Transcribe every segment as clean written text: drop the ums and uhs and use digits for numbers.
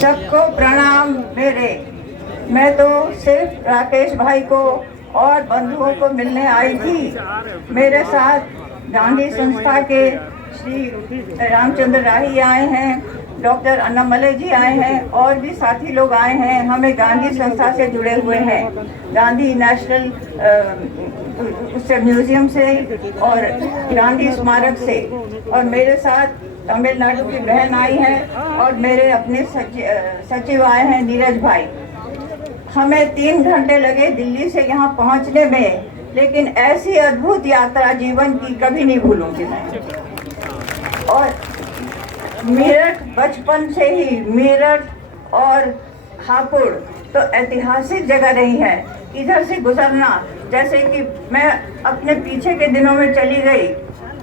सबको प्रणाम मेरे। मैं तो सिर्फ राकेश भाई को और बंधुओं को मिलने आई थी। मेरे साथ गांधी संस्था के श्री रामचंद्र राही आए हैं, डॉक्टर अन्नामलई जी आए हैं और भी साथी लोग आए हैं। हमें गांधी संस्था से जुड़े हुए हैं, गांधी नेशनल उससे म्यूजियम से और गांधी स्मारक से। और मेरे साथ तमिलनाडु की बहन आई है और मेरे अपने सचिव आए हैं नीरज भाई। हमें 3 घंटे लगे दिल्ली से यहाँ पहुँचने में, लेकिन ऐसी अद्भुत यात्रा जीवन की कभी नहीं भूलूंगी मैं। और मेरठ बचपन से ही, मेरठ और हापुड़ तो ऐतिहासिक जगह रही है। इधर से गुजरना, जैसे कि मैं अपने पीछे के दिनों में चली गई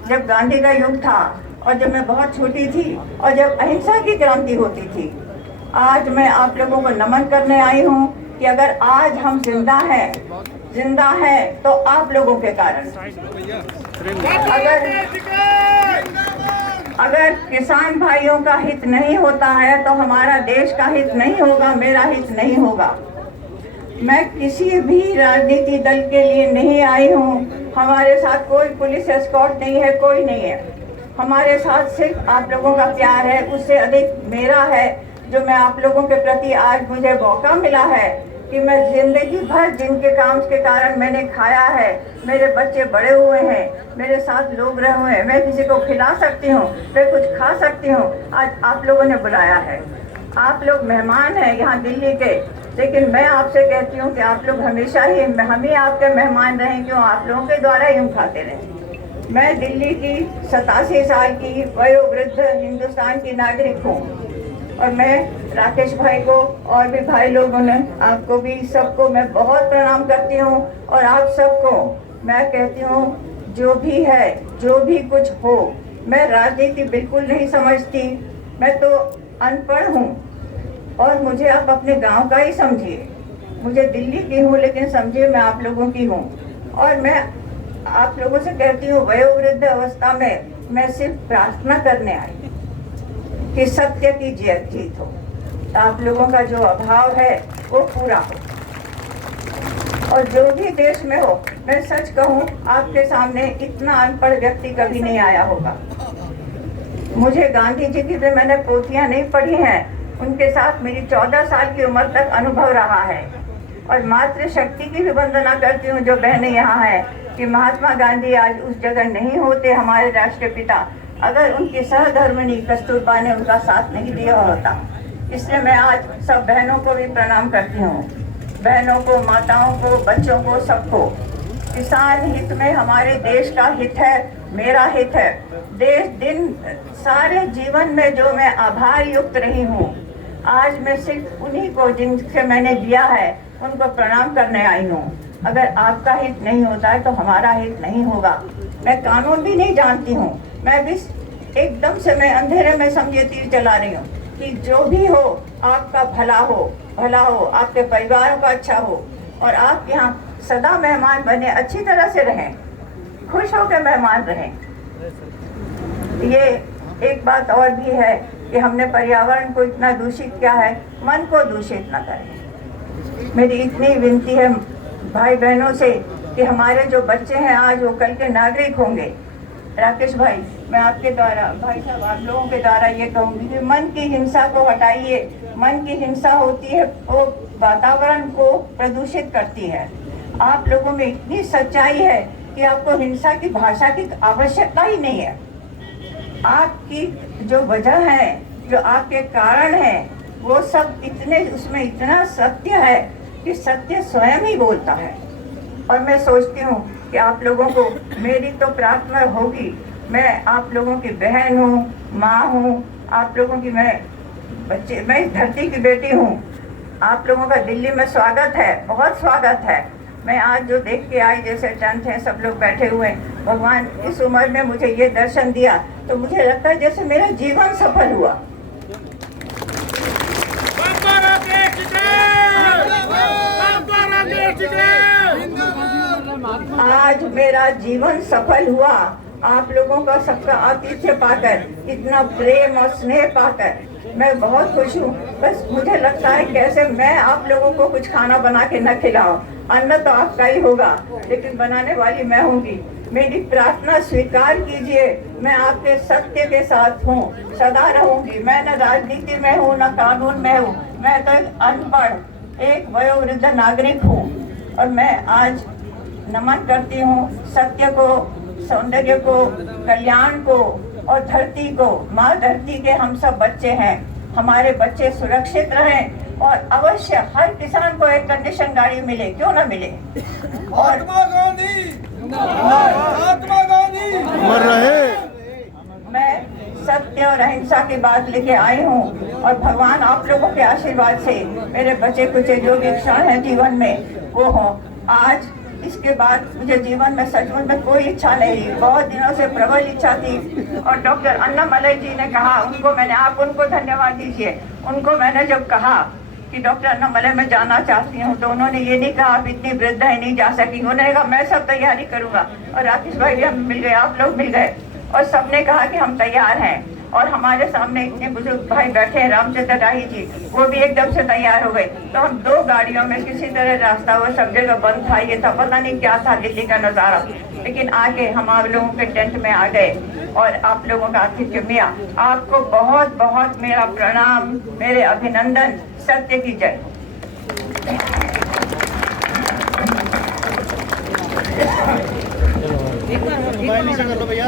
जब गांधी का युग था और जब मैं बहुत छोटी थी और जब अहिंसा की क्रांति होती थी। आज मैं आप लोगों को नमन करने आई हूँ कि अगर आज हम जिंदा हैं तो आप लोगों के कारण। अगर किसान भाइयों का हित नहीं होता है तो हमारा देश का हित नहीं होगा, मेरा हित नहीं होगा। मैं किसी भी राजनीति दल के लिए नहीं आई हूँ। हमारे साथ कोई पुलिस एस्कॉर्ट नहीं है, कोई नहीं है। हमारे साथ सिर्फ आप लोगों का प्यार है, उससे अधिक मेरा है, जो मैं आप लोगों के प्रति आज मुझे मौका मिला है कि मैं जिंदगी भर जिनके काम के कारण मैंने खाया है, मेरे बच्चे बड़े हुए हैं, मेरे साथ लोग रहे हुए हैं, मैं किसी को खिला सकती हूँ, मैं कुछ खा सकती हूँ। आज आप लोगों ने बुलाया है, आप लोग मेहमान हैं यहाँ दिल्ली के, लेकिन मैं आपसे कहती हूँ कि आप लोग हमेशा ही हम ही आपके मेहमान रहें, क्यों आप लोगों के द्वारा यूँ खाते रहें। मैं दिल्ली की 87 साल की वयोवृद्ध हिंदुस्तान की नागरिक हूँ और मैं राकेश भाई को और भी भाई लोगों ने, आपको भी सबको मैं बहुत प्रणाम करती हूँ। और आप सबको मैं कहती हूँ, जो भी है, जो भी कुछ हो, मैं राजनीति बिल्कुल नहीं समझती, मैं तो अनपढ़ हूँ और मुझे आप अपने गांव का ही समझिए। मुझे दिल्ली की हूँ लेकिन समझिए मैं आप लोगों की हूँ। और मैं आप लोगों से कहती हूँ, वयोवृद्ध अवस्था में मैं सिर्फ प्रार्थना करने आई कि सत्य की जीत हो, तो आप लोगों का जो अभाव है वो पूरा हो। और जो भी देश में हो, मैं सच कहूँ, आपके सामने इतना अनपढ़ व्यक्ति कभी नहीं आया होगा। मुझे गांधी जी की भी मैंने पोथियाँ नहीं पढ़ी हैं, उनके साथ मेरी 14 साल की उम्र तक अनुभव रहा है। और मातृशक्ति की भी वंदना करती हूँ जो बहनें यहाँ हैं, कि महात्मा गांधी आज उस जगह नहीं होते, हमारे राष्ट्रपिता, अगर उनकी सहधर्मिणी कस्तूरबा ने उनका साथ नहीं दिया होता। इसलिए मैं आज सब बहनों को भी प्रणाम करती हूँ, बहनों को, माताओं को, बच्चों को, सबको। किसान हित में हमारे देश का हित है, मेरा हित है। देश दिन सारे जीवन में जो मैं आभार युक्त रही हूँ, आज मैं सिर्फ उन्हीं को जिनसे मैंने दिया है उनको प्रणाम करने आई हूँ। अगर आपका हित नहीं होता है तो हमारा हित नहीं होगा। मैं कानून भी नहीं जानती हूँ, मैं भी एकदम से मैं अंधेरे में समझे तीर चला रही हूँ कि जो भी हो आपका भला हो, आपके परिवारों का अच्छा हो और आप यहाँ सदा मेहमान बने, अच्छी तरह से रहें, खुश होकर मेहमान रहें। ये एक बात और भी है कि हमने पर्यावरण को इतना दूषित किया है, मन को दूषित न करें। मेरी इतनी विनती है भाई बहनों से कि हमारे जो बच्चे हैं आज वो कल के नागरिक होंगे। राकेश भाई, मैं आपके द्वारा, भाई साहब आप लोगों के द्वारा ये कहूँगी कि मन की हिंसा को हटाइए। मन की हिंसा होती है वो वातावरण को प्रदूषित करती है। आप लोगों में इतनी सच्चाई है कि आपको हिंसा की भाषा की आवश्यकता ही नहीं है। आपकी जो वजह है, जो आपके कारण है, वो सब इतने, उसमें इतना सत्य है कि सत्य स्वयं ही बोलता है। और मैं सोचती हूँ कि आप लोगों को मेरी तो प्रार्थना होगी, मैं आप लोगों की बहन हूँ, माँ हूँ, आप लोगों की मैं इस धरती की बेटी हूँ। आप लोगों का दिल्ली में स्वागत है, बहुत स्वागत है। मैं आज जो देख के आई, जैसे चंद हैं, सब लोग बैठे हुए, भगवान इस उम्र में मुझे ये दर्शन दिया तो मुझे लगता है जैसे मेरा जीवन सफल हुआ। आज मेरा जीवन सफल हुआ आप लोगों का सबका आतिथ्य पाकर, इतना प्रेम और स्नेह पाकर। मैं बहुत खुश हूँ। बस मुझे लगता है कैसे मैं आप लोगों को कुछ खाना बना के न खिलाऊं। अन्न तो आपका ही होगा, लेकिन बनाने वाली मैं होंगी। मेरी प्रार्थना स्वीकार कीजिए। मैं आपके सत्य के साथ हूँ, सदा रहूंगी। मैं न राजनीति में हूँ न कानून में हूँ। मैं तो एक अनपढ़ एक वयोवृद्ध नागरिक हूँ, और मैं आज नमन करती हूँ सत्य को, सौंदर्य को, कल्याण को और धरती को। माँ धरती के हम सब बच्चे हैं। हमारे बच्चे सुरक्षित रहें और अवश्य हर किसान को एक कंडीशन गाड़ी मिले, क्यों ना मिले। और महात्मा गांधी, महात्मा गांधी मर रहे। मैं सत्य और अहिंसा की बात लेके आई हूँ, और भगवान आप लोगों के आशीर्वाद से मेरे बचे कुचे जो भी क्षण है जीवन में वो हो। आज इसके बाद मुझे जीवन में सचमुच में कोई इच्छा नहीं, बहुत दिनों से प्रबल इच्छा थी। और डॉक्टर अन्नामलई जी ने कहा, उनको मैंने, आप उनको धन्यवाद दीजिए। उनको मैंने जब कहा कि डॉक्टर अन्नामलई मैं जाना चाहती हूँ, तो उन्होंने ये नहीं कहा आप इतनी वृद्ध है नहीं जा सकी। उन्होंने कहा मैं सब तैयारी करूँगा। और राकेश भाई भी हम मिल गए, आप लोग मिल गए, और सबने कहा कि हम तैयार हैं। और हमारे सामने इतने बुजुर्ग भाई बैठे हैं, रामचंद्र राही जी, वो भी एकदम से तैयार हो गए। तो हम 2 गाड़ियों में किसी तरह रास्ता, वो सब जगह बंद था, ये था, पता नहीं क्या था दिल्ली का नज़ारा, लेकिन आगे हम आप लोगों के टेंट में आ गए और आप लोगों का आतिथ्य मिला। आपको बहुत बहुत मेरा प्रणाम, मेरे अभिनंदन। सत्य की जय। मोबाइल नीचे कर लो भैया।